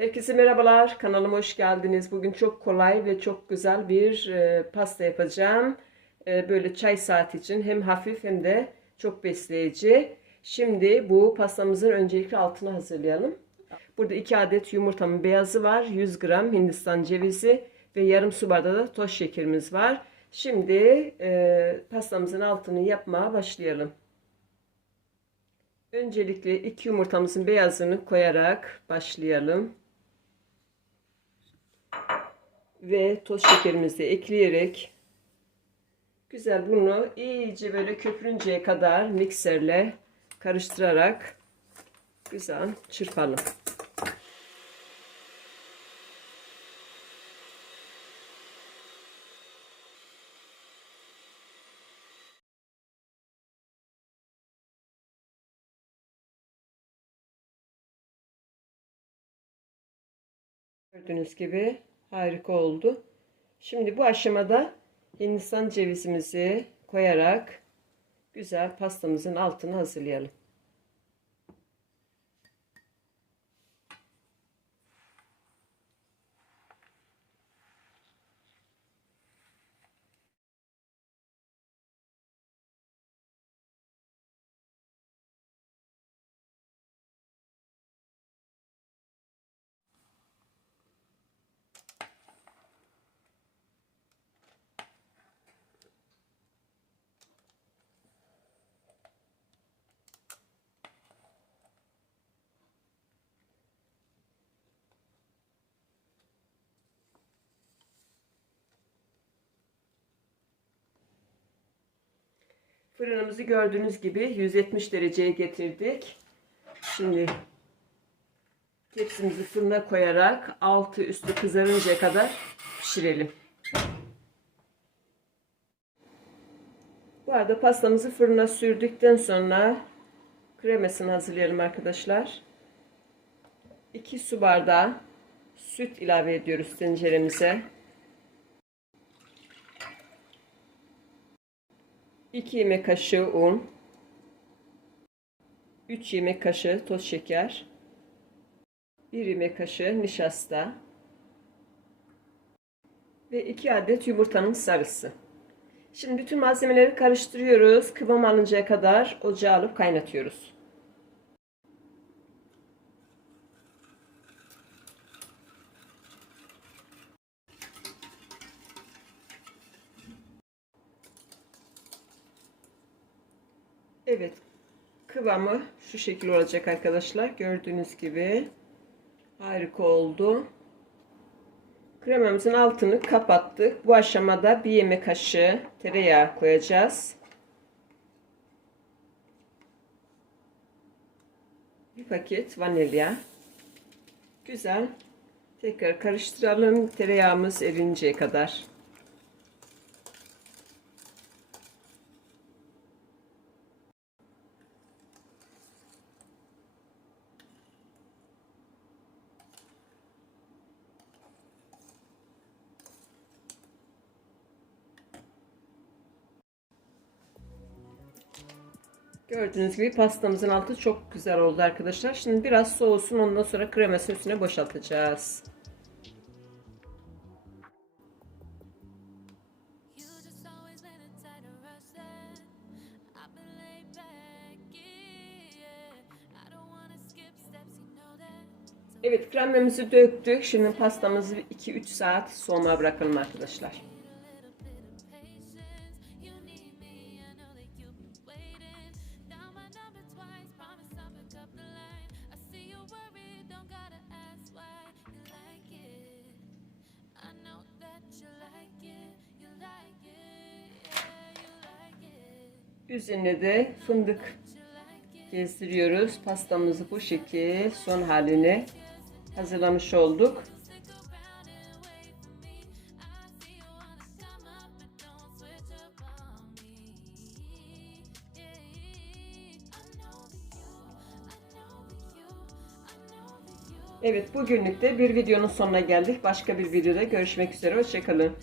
Herkese merhabalar. Kanalıma hoş geldiniz. Bugün çok kolay ve çok güzel bir e, pasta yapacağım. E, böyle çay saati için hem hafif hem de çok besleyici. Şimdi bu pastamızın öncelikle altını hazırlayalım. Burada 2 adet yumurtamın beyazı var. 100 gram hindistan cevizi ve yarım su bardağı da toz şekerimiz var. Şimdi e, pastamızın altını yapmaya başlayalım. Öncelikle iki yumurtamızın beyazını koyarak başlayalım. Ve toz şekerimizi ekleyerek güzel bunu iyice böyle köpürünceye kadar mikserle karıştırarak güzel çırpalım. Gördüğünüz gibi harika oldu. Şimdi bu aşamada Hindistan cevizimizi koyarak güzel pastamızın altını hazırlayalım. Fırınımızı gördüğünüz gibi 170 dereceye getirdik. Şimdi tepsimizi fırına koyarak altı üstü kızarıncaya kadar pişirelim. Bu arada pastamızı fırına sürdükten sonra kremasını hazırlayalım arkadaşlar. 2 su bardağı süt ilave ediyoruz tenceremize. 2 yemek kaşığı un, 3 yemek kaşığı toz şeker, 1 yemek kaşığı nişasta ve 2 adet yumurtanın sarısı. Şimdi bütün malzemeleri karıştırıyoruz. Kıvam alıncaya kadar ocağa alıp kaynatıyoruz. Evet. Kıvamı şu şekil olacak arkadaşlar. Gördüğünüz gibi harika oldu. Kremamızın altını kapattık. Bu aşamada bir yemek kaşığı tereyağı koyacağız. Bir paket vanilya. Güzel. Tekrar karıştıralım tereyağımız erinceye kadar. Gördüğünüz gibi pastamızın altı çok güzel oldu arkadaşlar. Şimdi biraz soğusun ondan sonra kremasını üstüne boşaltacağız. Evet kremimizi döktük. Şimdi pastamızı 2-3 saat soğumaya bırakalım arkadaşlar. Üzerine de fındık gezdiriyoruz. Pastamızı bu şekil son haline hazırlamış olduk. Evet bugünlük de bir videonun sonuna geldik. Başka bir videoda görüşmek üzere. Hoşçakalın.